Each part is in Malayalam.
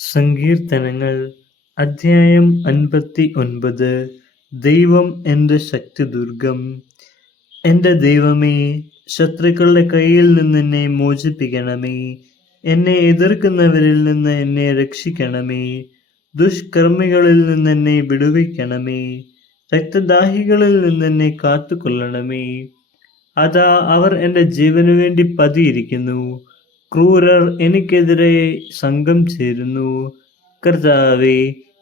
സങ്കീർത്തനങ്ങൾ അധ്യായം 59. ദൈവം എൻ്റെ ശക്തിദുർഗം. എൻ്റെ ദൈവമേ, ശത്രുക്കളുടെ കയ്യിൽ നിന്നെന്നെ മോചിപ്പിക്കണമേ. എന്നെ എതിർക്കുന്നവരിൽ നിന്ന് എന്നെ രക്ഷിക്കണമേ. ദുഷ്കർമ്മികളിൽ നിന്നെന്നെ വിടുവിക്കണമേ. രക്തദാഹികളിൽ നിന്നെന്നെ കാത്തുകൊള്ളണമേ. അതാ, അവർ എൻ്റെ ജീവനു വേണ്ടി പതിയിരിക്കുന്നു. ക്രൂരർ എനിക്കെതിരെ സംഘം ചേരുന്നു. കർത്താവേ,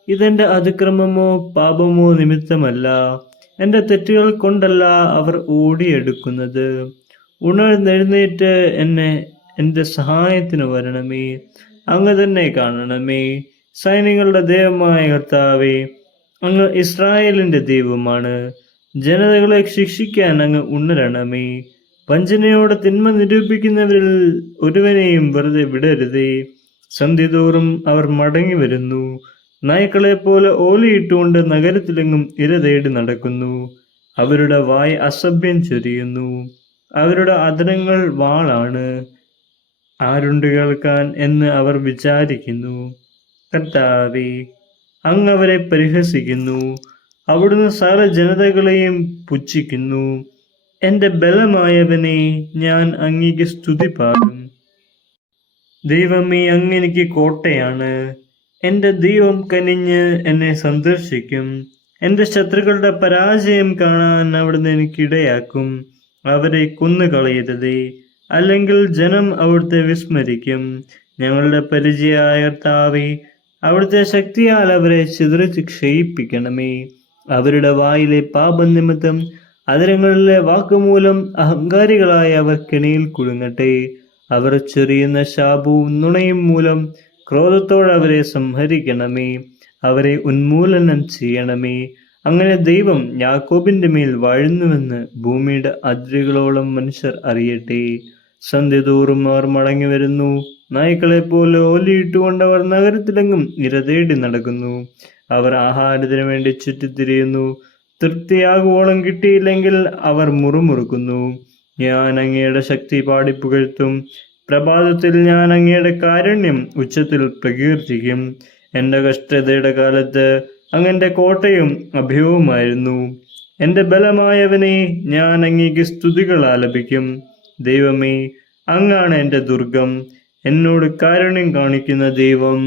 ഇതെന്റെ അതിക്രമമോ പാപമോ നിമിത്തമല്ല, എൻ്റെ തെറ്റുകൾ കൊണ്ടല്ല അവർ ഓടിയെടുക്കുന്നത്. ഉണർന്നെഴുന്നേറ്റ് എൻ്റെ സഹായത്തിന് വരണമേ. അങ്ങ് തന്നെ കാണണമേ. സൈന്യങ്ങളുടെ ദൈവമായ കർത്താവേ, അങ്ങ് ഇസ്രായേലിന്റെ ദൈവമാണ്. ജനതകളെ ശിക്ഷിക്കാൻ അങ്ങ് ഉണരണമേ. വഞ്ചനയോടെ തിന്മ നിരൂപിക്കുന്നവരിൽ ഒരുവനെയും വെറുതെ വിടരുതേ. സന്ധ്യതോറും അവർ മടങ്ങി വരുന്നു. നായ്ക്കളെ പോലെ ഓലയിട്ടുകൊണ്ട് നഗരത്തിലെങ്ങും ഇര തേടി നടക്കുന്നു. അവരുടെ വായ് അസഭ്യം ചൊരിയുന്നു. അവരുടെ അധരങ്ങൾ വാളാണ്. ആരുണ്ട് കേൾക്കാൻ എന്ന് അവർ വിചാരിക്കുന്നു. കർത്താവേ, അങ്ങ് അവരെ പരിഹസിക്കുന്നു. അവിടുന്ന് സകല ജനതകളെയും പുച്ഛിക്കുന്നു. എൻ്റെ ബലമായവനെ, ഞാൻ അങ്ങേക്ക് സ്തുതി പാടും. ദൈവമേ, അങ്ങെനിക്ക് കോട്ടയാണ്. എൻ്റെ ദൈവം കനിഞ്ഞ് എന്നെ സന്ദർശിക്കും. എൻ്റെ ശത്രുക്കളുടെ പരാജയം കാണാൻ അവിടുന്ന് എനിക്കിടയാക്കും. അവരെ കൊന്നുകളയരുതേ, അല്ലെങ്കിൽ ജനം അവിടുത്തെ വിസ്മരിക്കും. ഞങ്ങളുടെ പരിചയായ കർത്താവേ, അവിടുത്തെ ശക്തിയാൽ അവരെ ചിതറിച്ച് ക്ഷയിപ്പിക്കണമേ. അവരുടെ വായിലെ പാപനിമിത്തം അതരങ്ങളിലെ വാക്കുമൂലം അഹങ്കാരികളായ അവർ കെണിയിൽ കുടുങ്ങട്ടെ. അവർ ചൊരിയുന്ന ശാപവും നുണയും മൂലം ക്രോധത്തോടെ അവരെ സംഹരിക്കണമേ. അവരെ ഉന്മൂലനം ചെയ്യണമേ. അങ്ങനെ ദൈവം യാക്കോബിന്റെ മേൽ വാഴുന്നുവെന്ന് ഭൂമിയുടെ അതിരുകളോളം മനുഷ്യർ അറിയട്ടെ. സന്ധ്യതോറും അവർ മടങ്ങി വരുന്നു. നായ്ക്കളെ പോലെ ഓലിയിട്ടുകൊണ്ടവർ നഗരത്തിലെങ്ങും ഇര തേടി നടക്കുന്നു. അവർ ആഹാരത്തിന് വേണ്ടി ചുറ്റിത്തിരിയുന്നു. തൃപ്തിയാകുവോളം കിട്ടിയില്ലെങ്കിൽ അവർ മുറുമുറുക്കുന്നു. ഞാൻ അങ്ങയുടെ ശക്തി പാടിപ്പുകഴ്ത്തും. പ്രഭാതത്തിൽ ഞാൻ അങ്ങയുടെ കാരുണ്യം ഉച്ചത്തിൽ പ്രകീർത്തിക്കും. എൻ്റെ കഷ്ടതയുടെ കാലത്ത് അങ്ങെൻ്റെ കോട്ടയും അഭയവുമായിരുന്നു. എൻ്റെ ബലമായവനെ, ഞാൻ അങ്ങേക്ക് സ്തുതികൾ ആലപിക്കും. ദൈവമേ, അങ്ങാണ് എൻ്റെ ദുർഗം, എന്നോട് കാരുണ്യം കാണിക്കുന്ന ദൈവം.